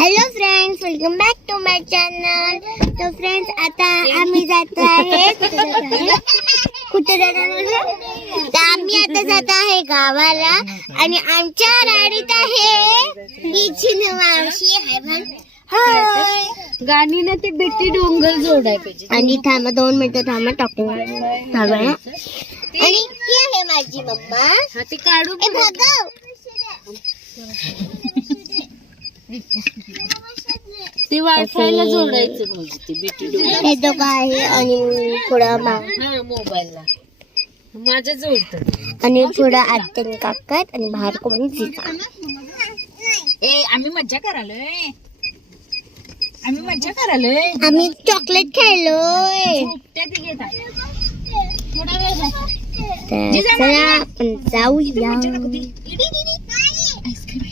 Hello friends, welcome back to my channel. तर friends, आता आम्ही जात आहे कुठे जाणार? तर आम्ही आता जात आहे गावाला आणि आमच्या गाडीत आहे हिची मावशी आहे. हाय गाणी ना ते बेटी डोंगर जोडाय पाहिजे. आणि थांबा 2 मिनिटं थांबा टाकू थांबा. आणि ही आहे माझी मम्मा. हा ते काढू ए भगव ते वायफायला जोडायचं भाऊजी ते बेटी डोंगर. हे दोघं आहे आणि पुढं हा मोबाईलला माझ्या जोडत. आणि पुढं आत्या काकात आणि बाहेर कोण जिजा. ए आम्ही मज्जा करालोय, आम्ही मज्जा करालोय. आम्ही चॉकलेट खायलोय. त्या ती घेता तर चला आपण जाऊया. आईस्क्रीम